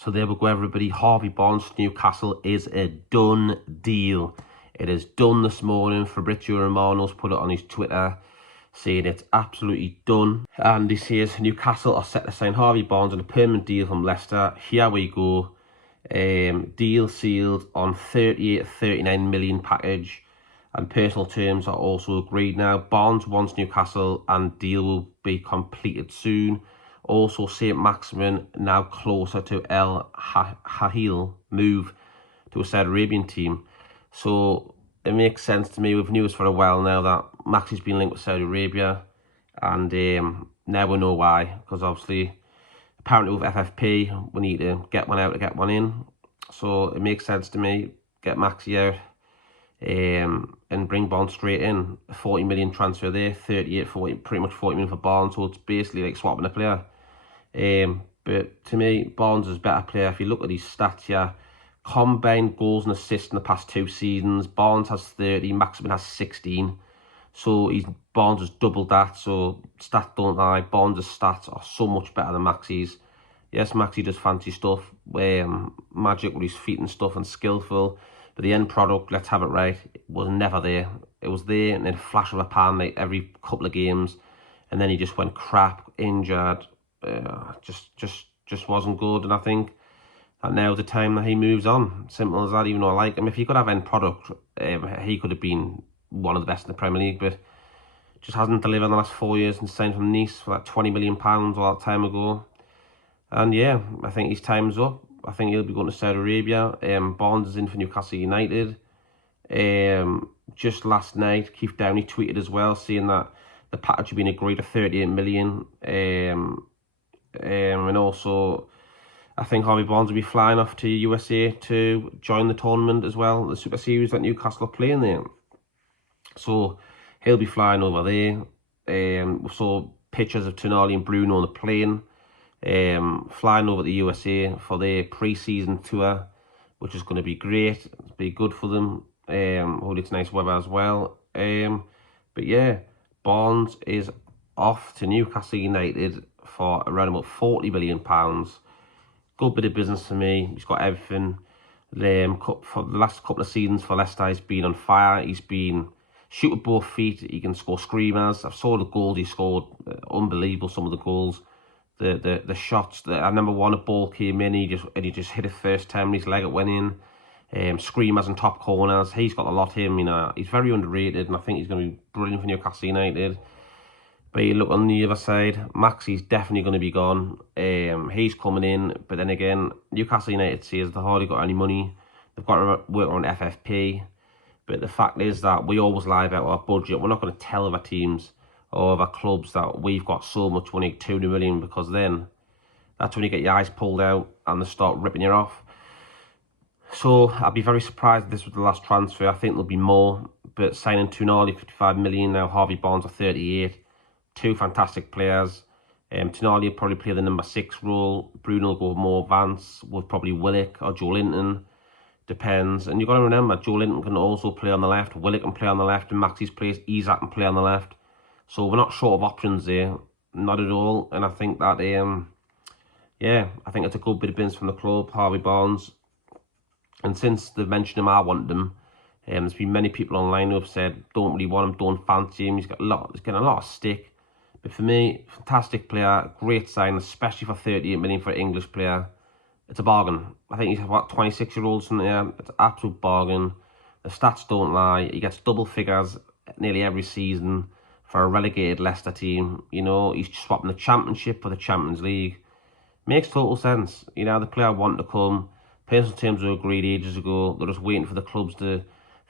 So there we go, everybody. Harvey Barnes to Newcastle is a done deal. It is done this morning. Fabrizio Romano's put it on his Twitter, saying it's absolutely done. And he says Newcastle are set to sign Harvey Barnes on a permanent deal from Leicester. Here we go. Deal sealed on 38-39 million package. And personal terms are also agreed now. Barnes wants Newcastle and deal will be completed soon. Also, St. Maximin now closer to El Hahil move to a Saudi Arabian team. So it makes sense to me. We've knew this for a while now that Maxi's been linked with Saudi Arabia. And now we know why. Because obviously, apparently with FFP, we need to get one out to get one in. So it makes sense to me. Get Maxi out. And bring Barnes straight in. A 40 million transfer there, 38, 40, pretty much 40 million for Barnes, so it's basically like swapping a player. But to me, Barnes is a better player. If you look at his stats here, combined goals and assists in the past 2 seasons, Barnes has 30, Maximin has 16. So Barnes has doubled that, so stats don't lie. Barnes' stats are so much better than Maxi's. Yes, Maxi does fancy stuff, magic with his feet and stuff, and skillful. But the end product, let's have it right, it was never there. It was there and then a flash of a pan like every couple of games. And then he just went crap, injured, just wasn't good. And I think that now's the time that he moves on. Simple as that, even though I like him. If he could have end product, he could have been one of the best in the Premier League. But just hasn't delivered in the last 4 years and signed from Nice for like £20 million all that time ago. And yeah, I think his time's up. I think he'll be going to Saudi Arabia. Barnes is in for Newcastle United. Just last night, Keith Downey tweeted as well, saying that the package had been agreed at 38 million. And also, I think Harvey Barnes will be flying off to USA to join the tournament as well, the Super Series that Newcastle are playing there. So he'll be flying over there. We saw pictures of Tonali and Bruno on the plane. Flying over to the USA for their pre-season tour, which is going to be great. It'll be good for them. Hopefully it's nice weather as well. But yeah, Barnes is off to Newcastle United for around about £40 million. Good bit of business for me. He's got everything. For the last couple of seasons for Leicester, he's been on fire. He's been shoot with both feet. He can score screamers. I've saw the goals he scored. Unbelievable, some of the goals. The shots. I remember one, a ball came in, he just hit it first time, his leg it went in. Screamers and top corners. He's got a lot him, you know. He's very underrated, and I think he's going to be brilliant for Newcastle United. But you look on the other side, Maxi's definitely going to be gone. He's coming in, but then again, Newcastle United says they've hardly got any money. They've got to work on FFP. But the fact is that we always lie about our budget. We're not going to tell other teams or other clubs that we've got so much money, 200 million, because then that's when you get your eyes pulled out and they start ripping you off. So I'd be very surprised if this was the last transfer. I think there'll be more, but signing Tonali 55 million now, Harvey Barnes are 38, 2 fantastic players. Tonali will probably play the number 6 role. Bruno will go more advanced with probably Willock or Joe Linton. Depends. And you've got to remember, Joe Linton can also play on the left. Willock can play on the left in Maxi's place. Isak can play on the left. So we're not short of options there, not at all. And I think that, yeah, I think it's a good bit of business from the club, Harvey Barnes. And since they've mentioned him, I want him. There's been many people online who have said, don't really want him, don't fancy him. He's getting a lot of stick. But for me, fantastic player, great sign, especially for 38 million for an English player. It's a bargain. I think he's, what, 26-year-old, something there. It's an absolute bargain. The stats don't lie. He gets double figures nearly every season for a relegated Leicester team. You know, he's swapping the Championship for the Champions League. Makes total sense. You know, the player wanted to come. Personal terms were agreed ages ago. They're just waiting for the clubs to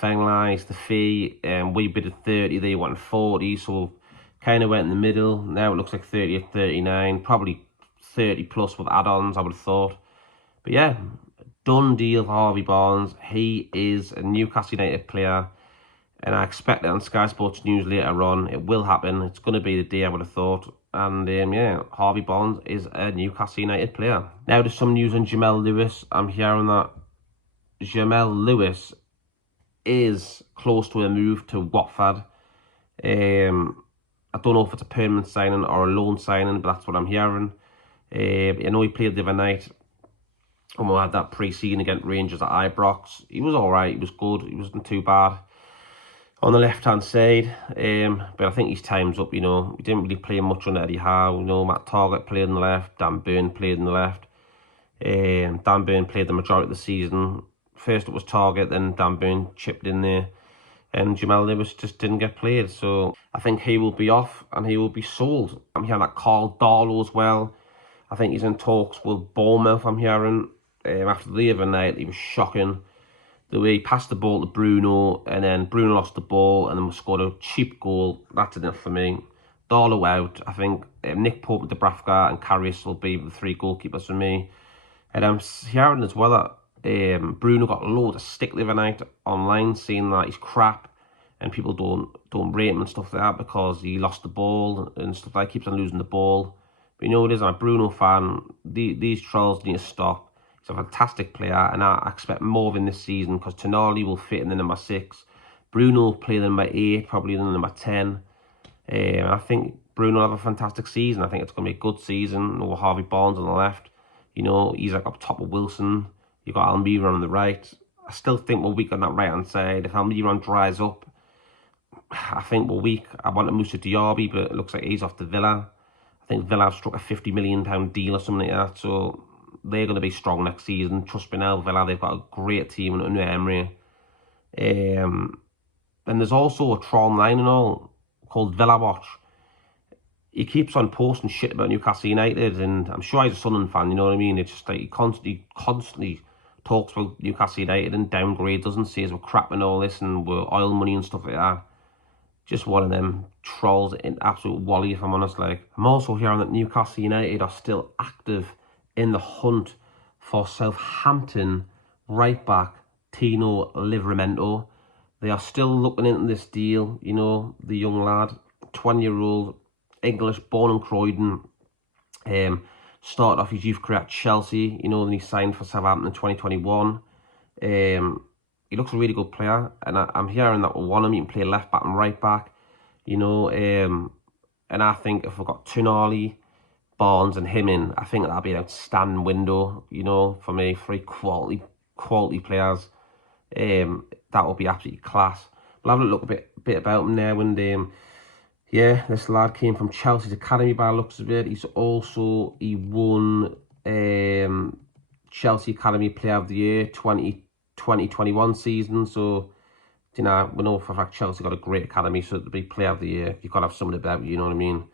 finalise the fee. We bid at 30, they wanted 40, so kind of went in the middle. Now it looks like 30 at 39, probably 30 plus with add-ons, I would have thought. But yeah, done deal for Harvey Barnes. He is a Newcastle United player. And I expect it on Sky Sports News later on. It will happen. It's going to be the day, I would have thought. And yeah, Harvey Barnes is a Newcastle United player. Now there's some news on Jamal Lewis. I'm hearing that Jamal Lewis is close to a move to Watford. I don't know if it's a permanent signing or a loan signing, but that's what I'm hearing. I know he played the other night And we had that pre-season against Rangers at Ibrox. He was all right. He was good. He wasn't too bad on the left-hand side. But I think his time's up, you know. He didn't really play much on Eddie Howe. You know, Matt Targett played on the left. Dan Burn played on the left. Dan Burn played the majority of the season. First it was Targett, then Dan Burn chipped in there. And Jamal Lewis just didn't get played. So I think he will be off and he will be sold. I'm hearing that Carl Darlow as well. I think he's in talks with Bournemouth, I'm hearing. After the other night, he was shocking. The way he passed the ball to Bruno, and then Bruno lost the ball, and then we scored a cheap goal. That's enough for me. Darlow out. I think Nick Pope, Dubravka, and Karius will be the 3 goalkeepers for me. And I'm hearing as well that Bruno got a load of stick the other night online, saying that he's crap, and people don't rate him and stuff like that because he lost the ball and stuff like that. He keeps on losing the ball. But you know what it is, I'm a Bruno fan. These trolls need to stop. He's a fantastic player, and I expect more of him this season because Tonali will fit in the number 6. Bruno will play the number 8, probably the number 10. And I think Bruno will have a fantastic season. I think it's going to be a good season. With Harvey Barnes on the left. You know, he's like up top of Wilson. You've got Almiron on the right. I still think we're weak on that right-hand side. If Almiron dries up, I think we're weak. I want to Moussa Diaby, but it looks like he's off to Villa. I think Villa have struck a £50 million deal or something like that. So they're going to be strong next season. Trust me now, Villa, they've got a great team under Emery. And there's also a Tron line and all called Villa Watch. He keeps on posting shit about Newcastle United, and I'm sure he's a Sunderland fan, you know what I mean? It's just like he constantly talks about Newcastle United and downgrades us and says we're crap and all this and we're oil money and stuff like that. Just one of them trolls in absolute wally, if I'm honest. Like, I'm also hearing that Newcastle United are still active in the hunt for Southampton right back Tino Livramento. They are still looking into this deal, you know, the young lad, 20-year-old, English, born in Croydon. Started off his youth career at Chelsea, you know, then he signed for Southampton in 2021. He looks a really good player, and I'm hearing that we want him. He can play left back and right back, you know. And I think if we've got Tonali, Barnes, and him in, I think that'll be an outstanding window, you know, for me. 3 quality players. That would be absolutely class. We'll have a look a bit about him there. When yeah, this lad came from Chelsea's academy by the looks of it. He won Chelsea Academy Player of the Year 2021 season. So, you know, we know for a fact Chelsea got a great academy, so to be Player of the Year, you've got to have something about you know what I mean?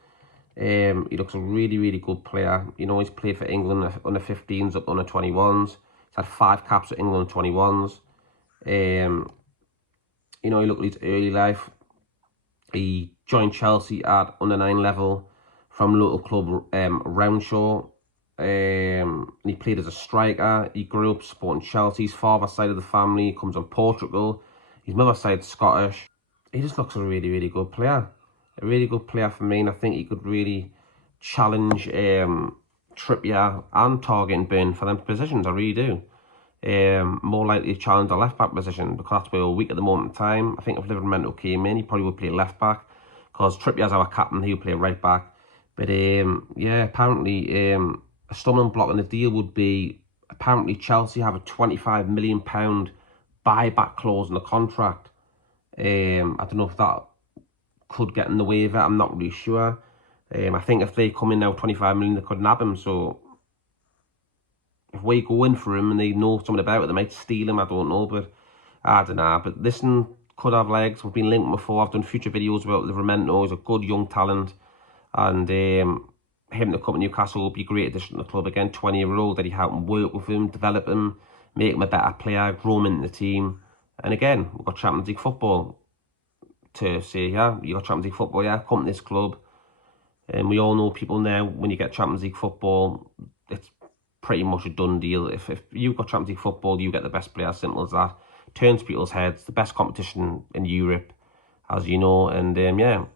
He looks a really, really good player. You know, he's played for England under 15s, up under 21s. He's had 5 caps at England under 21s. You know, he looked at his early life. He joined Chelsea at under 9 level from local club Roundshaw. He played as a striker. He grew up supporting Chelsea. His father's side of the family comes from Portugal. His mother's side Scottish. He just looks a really, really good player. A really good player for me, and I think he could really challenge Trippier and Targett and Burn for them positions. I really do. More likely to challenge the left back position because that's where we're weak at the moment in time. I think if Livramento came in, he probably would play left back because Trippier's our captain, he'll play right back. But yeah, apparently a stumbling block in the deal would be apparently Chelsea have a £25 million buyback clause in the contract. I don't know if that could get in the way of it. I'm not really sure. I think if they come in now 25 million, they could nab him. So if we go in for him and they know something about it, they might steal him. I don't know, but I don't know. But this one could have legs. We've been linked before. I've done future videos about Livramento. He's a good young talent, and him to come to Newcastle will be a great addition to the club. Again, 20-year-old, that he help him work with him, develop him, make him a better player, grow him into the team. And again, we've got Champions League football to say, yeah, you got Champions League football, yeah, come to this club. And we all know people now, when you get Champions League football, it's pretty much a done deal. If you've got Champions League football, you get the best player, simple as that. Turns people's heads, the best competition in Europe, as you know. And yeah,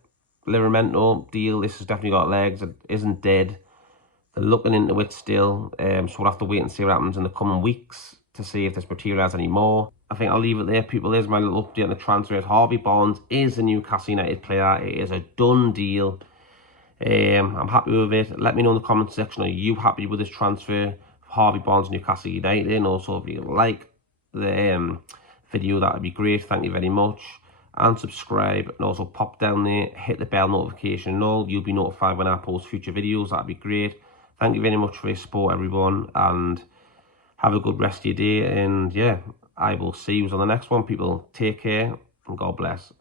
Livramento deal, this has definitely got legs. It isn't dead. They're looking into it still. So we'll have to wait and see what happens in the coming weeks to see if this materialises any more. I think I'll leave it there, people. There's my little update on the transfers. Harvey Barnes is a Newcastle United player. It is a done deal. I'm happy with it. Let me know in the comment section, are you happy with this transfer Harvey Barnes, Newcastle United. And also, if you like the video, that would be great. Thank you very much. And subscribe, and also pop down there, hit the bell notification and all. You'll be notified when I post future videos. That'd be great. Thank you very much for your support, everyone, and have a good rest of your day. And yeah, I will see you on the next one, people. Take care and God bless.